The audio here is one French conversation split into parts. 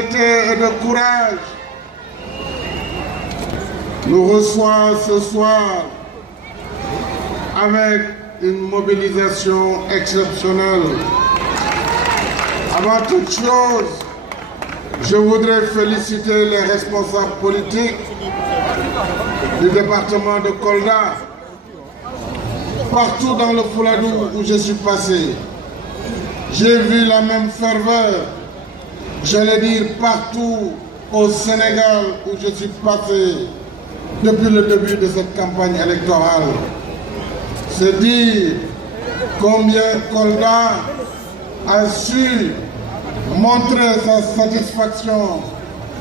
fierté et de courage nous reçoit ce soir avec une mobilisation exceptionnelle. Avant toute chose, je voudrais féliciter les responsables politiques du département de Kolda. Partout dans le Fouladou où je suis passé, j'ai vu la même ferveur, j'allais dire partout au Sénégal où je suis passé depuis le début de cette campagne électorale. C'est dire combien Kolda a su montrer sa satisfaction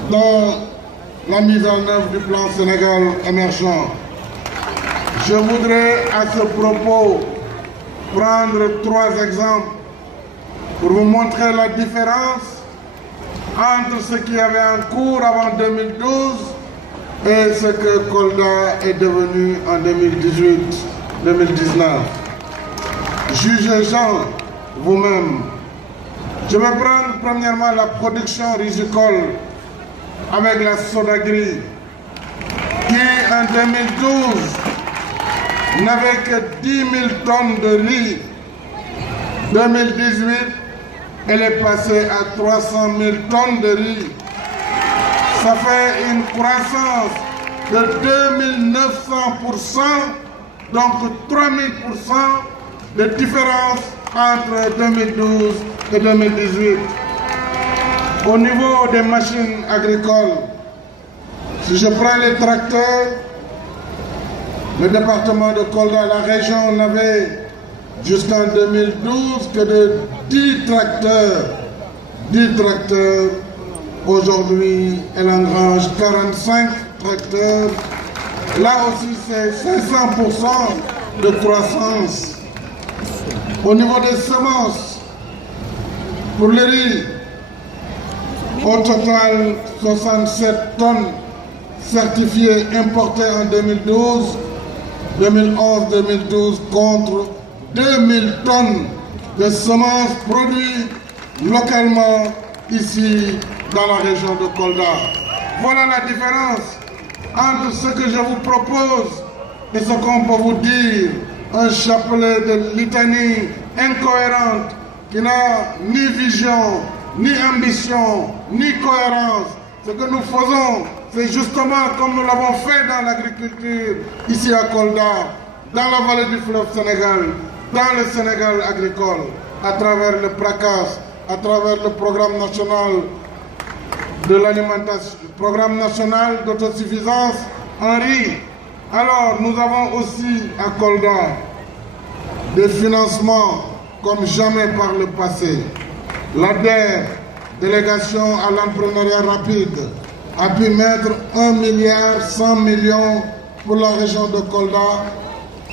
dans la mise en œuvre du plan Sénégal émergent. Je voudrais à ce propos prendre 3 exemples pour vous montrer la différence entre ce qu'il y avait en cours avant 2012 et ce que Kolda est devenu en 2018-2019. Jugez-en vous-même. Je vais prendre premièrement la production rizicole avec la Sodagri qui en 2012 n'avait que 10 000 tonnes de riz. 2018, elle est passée à 300 000 tonnes de riz. Ça fait une croissance de 2900%, donc 3000% de différence entre 2012 et 2018. Au niveau des machines agricoles, si je prends les tracteurs, le département de Kolda, la région n'avait jusqu'en 2012 que de 10 tracteurs. 10 tracteurs. Aujourd'hui, elle engrange 45 tracteurs. Là aussi, c'est 500% de croissance. Au niveau des semences, pour le riz, au total, 67 tonnes certifiées importées en 2012, 2011-2012 contre 2000 tonnes de semences produites localement ici dans la région de Kolda. Voilà la différence entre ce que je vous propose et ce qu'on peut vous dire, un chapelet de litanie incohérente qui n'a ni vision, ni ambition, ni cohérence. Ce que nous faisons, c'est justement comme nous l'avons fait dans l'agriculture, ici à Kolda, dans la vallée du fleuve Sénégal, dans le Sénégal agricole, à travers le PRACAS, à travers le programme national de l'alimentation, programme national d'autosuffisance en riz. Alors, nous avons aussi à Kolda des financements comme jamais par le passé. L'ADER, délégation à l'entrepreneuriat rapide, a pu mettre 1,1 milliard pour la région de Kolda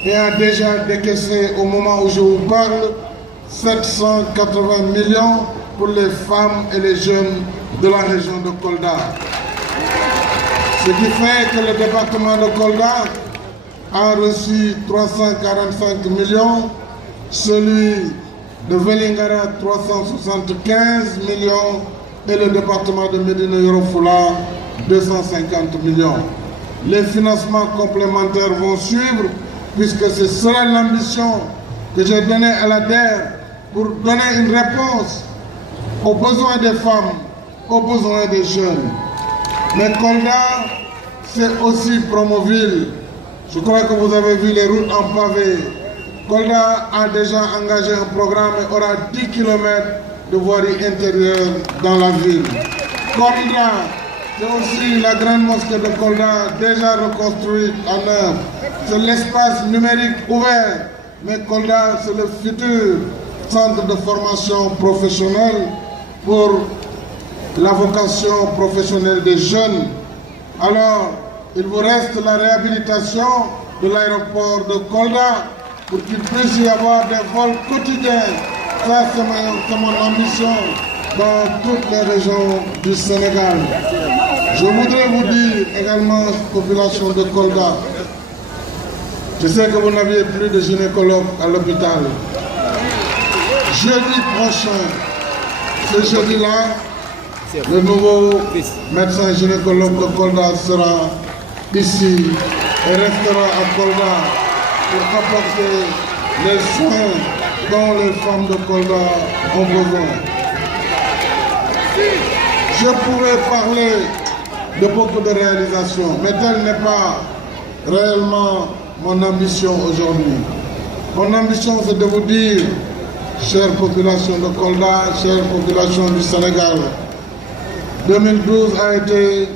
et a déjà décaissé au moment où je vous parle 780 millions pour les femmes et les jeunes de la région de Kolda. Ce qui fait que le département de Kolda a reçu 345 millions, celui de Vélingara 375 millions et le département de Médina Yoro Foulah 250 millions. Les financements complémentaires vont suivre puisque c'est cela l'ambition que j'ai donnée à l'ADER pour donner une réponse aux besoins des femmes, aux besoins des jeunes. Mais Kolda, c'est aussi Promoville. Je crois que vous avez vu les routes en pavé. Kolda a déjà engagé un programme et aura 10 km de voirie intérieure dans la ville. Kolda, c'est aussi la grande mosquée de Kolda, déjà reconstruite en œuvre. C'est l'espace numérique ouvert. Mais Kolda, c'est le futur centre de formation professionnelle pour la vocation professionnelle des jeunes. Alors, il vous reste la réhabilitation de l'aéroport de Kolda pour qu'il puisse y avoir des vols quotidiens. Ça, c'est mon ambition dans toutes les régions du Sénégal. Je voudrais vous dire également, population de Kolda, je sais que vous n'aviez plus de gynécologue à l'hôpital. Jeudi prochain, ce jeudi-là, Le nouveau médecin gynécologue de Kolda sera ici et restera à Kolda pour apporter les soins dont les femmes de Kolda ont besoin. Je pourrais parler de beaucoup de réalisations, mais telle n'est pas réellement mon ambition aujourd'hui. Mon ambition, c'est de vous dire, chère population de Kolda, chère population du Sénégal, 2012 a été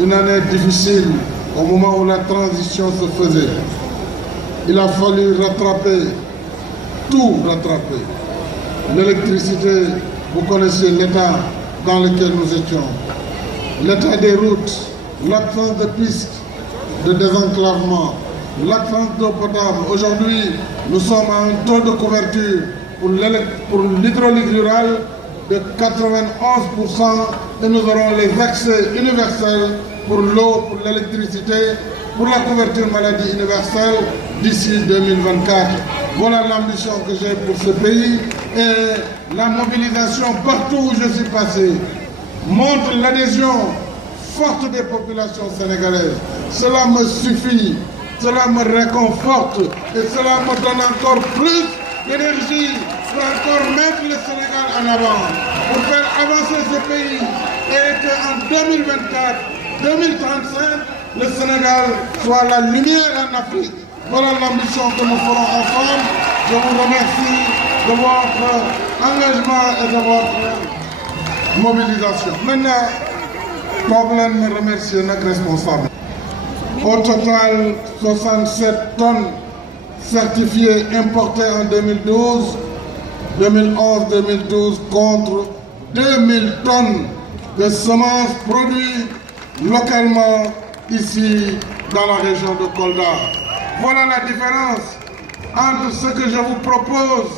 une année difficile au moment où la transition se faisait. Il a fallu rattraper, tout rattraper. L'électricité, vous connaissez l'état dans lequel nous étions. L'état des routes, l'absence de pistes de désenclavement, l'absence d'eau potable. Aujourd'hui, nous sommes à un taux de couverture pour l'hydraulique rurale de 91% et nous aurons les accès universels pour l'eau, pour l'électricité, pour la couverture maladie universelle d'ici 2024. Voilà l'ambition que j'ai pour ce pays et la mobilisation partout où je suis passé montre l'adhésion forte des populations sénégalaises. Cela me suffit, cela me réconforte et cela me donne encore plus d'énergie pour encore mettre le Sénégal en avant, pour faire avancer ce pays et qu'en 2024, 2035, le Sénégal soit la lumière en Afrique. Voilà l'ambition que nous ferons ensemble. Je vous remercie de votre engagement et de votre mobilisation. Maintenant, problème me remercier notre responsable. Au total, 67 tonnes certifiées importées en 2012, 2011-2012 contre 2000 tonnes de semences produites localement ici dans la région de Kolda. Voilà la différence entre ce que je vous propose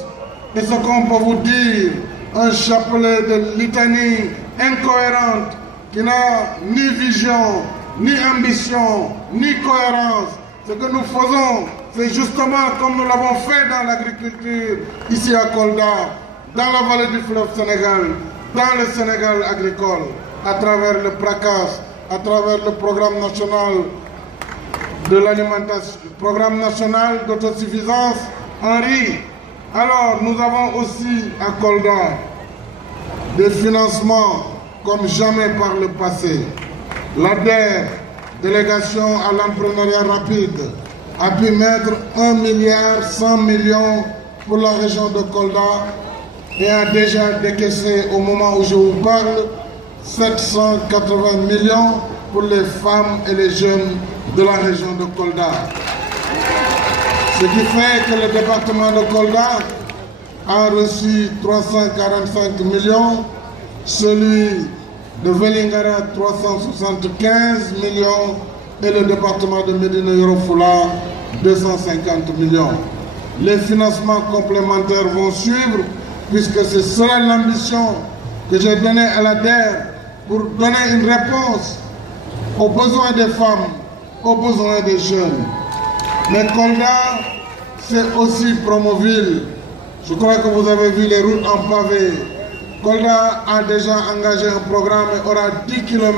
et ce qu'on peut vous dire, un chapelet de litanie incohérente qui n'a ni vision, ni ambition, ni cohérence. Ce que nous faisons, c'est justement comme nous l'avons fait dans l'agriculture ici à Kolda, dans la vallée du fleuve Sénégal, dans le Sénégal agricole, à travers le PRACAS, à travers le programme national de l'alimentation, programme national d'autosuffisance en riz. Alors, nous avons aussi à Kolda des financements comme jamais par le passé. L'ADER, délégation à l'entrepreneuriat rapide, a pu mettre 1,1 milliard pour la région de Kolda et a déjà décaissé au moment où je vous parle 780 millions pour les femmes et les jeunes de la région de Kolda. Ce qui fait que le département de Kolda a reçu 345 millions, celui de Vélingara 375 millions et le département de Médina Yoro Foulah 250 millions. Les financements complémentaires vont suivre puisque c'est cela l'ambition que j'ai donnée à la DER pour donner une réponse aux besoins des femmes, aux besoins des jeunes. Mais Kolda, c'est aussi Promoville. Je crois que vous avez vu les routes en pavé. Kolda a déjà engagé un programme et aura 10 km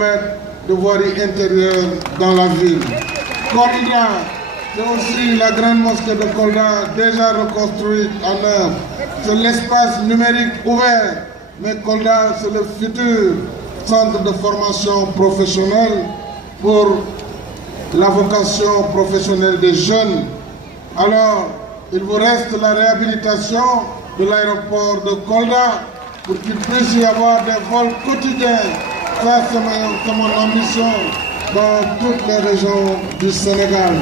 de voirie intérieure dans la ville. Kolda, c'est aussi la grande mosquée de Kolda, déjà reconstruite en œuvre. C'est l'espace numérique ouvert. Mais Kolda, c'est le futur centre de formation professionnelle pour la vocation professionnelle des jeunes. Alors, il vous reste la réhabilitation de l'aéroport de Kolda pour qu'il puisse y avoir des vols quotidiens. Ça, c'est mon ambition dans toutes les régions du Sénégal.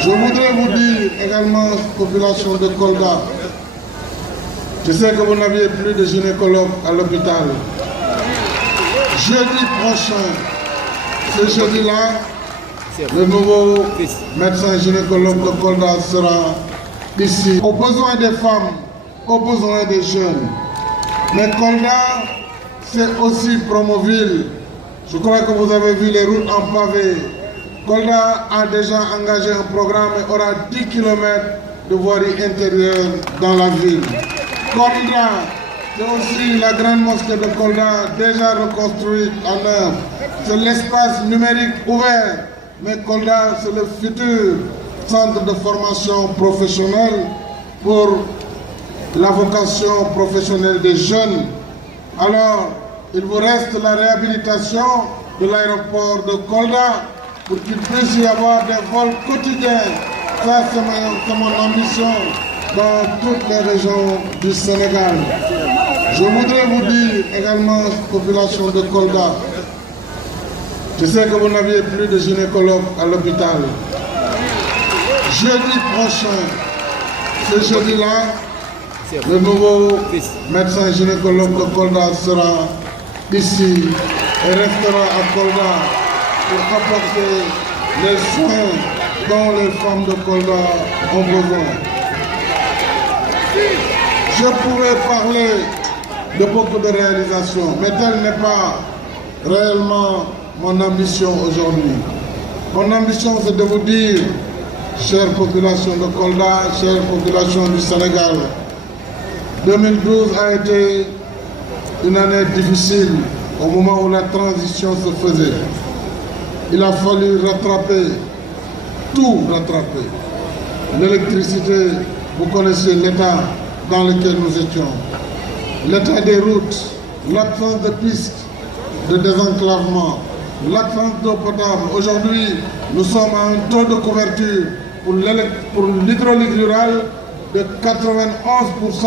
Je voudrais vous dire également, population de Kolda, je sais que vous n'aviez plus de gynécologue à l'hôpital. Jeudi prochain, ce jeudi-là, le nouveau médecin gynécologue de Kolda sera ici. Aux besoins des femmes, aux besoins des jeunes. Mais Kolda, c'est aussi Promoville. Je crois que vous avez vu les routes en pavé. Kolda a déjà engagé un programme et aura 10 km de voirie intérieure dans la ville. Kolda, c'est aussi la grande mosquée de Kolda, déjà reconstruite en œuvre. C'est l'espace numérique ouvert. Mais Kolda, c'est le futur centre de formation professionnelle pour la vocation professionnelle des jeunes. Alors, il vous reste la réhabilitation de l'aéroport de Kolda pour qu'il puisse y avoir des vols quotidiens. Ça, c'est mon ambition dans toutes les régions du Sénégal. Je voudrais vous dire également, population de Kolda, je sais que vous n'aviez plus de gynécologue à l'hôpital. Jeudi prochain, ce jeudi-là, le nouveau médecin gynécologue de Kolda sera ici et restera à Kolda pour apporter les soins dont les femmes de Kolda ont besoin. Je pourrais parler de beaucoup de réalisations, mais telle n'est pas réellement mon ambition aujourd'hui. Mon ambition, c'est de vous dire, chère population de Kolda, chère population du Sénégal, 2012 a été une année difficile au moment où la transition se faisait. Il a fallu rattraper, tout rattraper. L'électricité, vous connaissez l'état dans lequel nous étions. L'état des routes, l'absence de pistes de désenclavement, l'absence d'eau potable. Aujourd'hui, nous sommes à un taux de couverture pour l'hydraulique rurale de 91%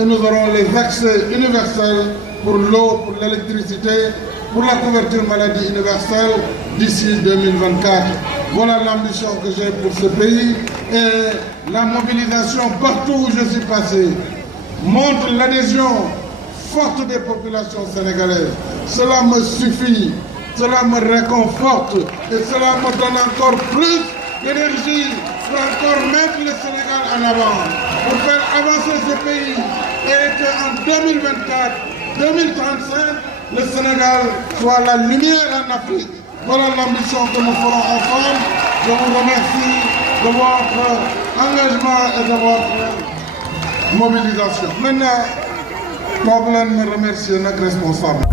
et nous aurons les accès universels pour l'eau, pour l'électricité, pour la couverture maladie universelle d'ici 2024. Voilà l'ambition que j'ai pour ce pays et la mobilisation partout où je suis passé montre l'adhésion forte des populations sénégalaises. Cela me suffit, cela me réconforte et cela me donne encore plus d'énergie pour encore mettre le Sénégal en avant, pour faire avancer ce pays et qu'en 2024, 2035, le Sénégal soit la lumière en Afrique. Voilà l'ambition que nous ferons ensemble. Je vous remercie de votre engagement et de votre mobilisation. Maintenant, je vais me remercier notre responsable.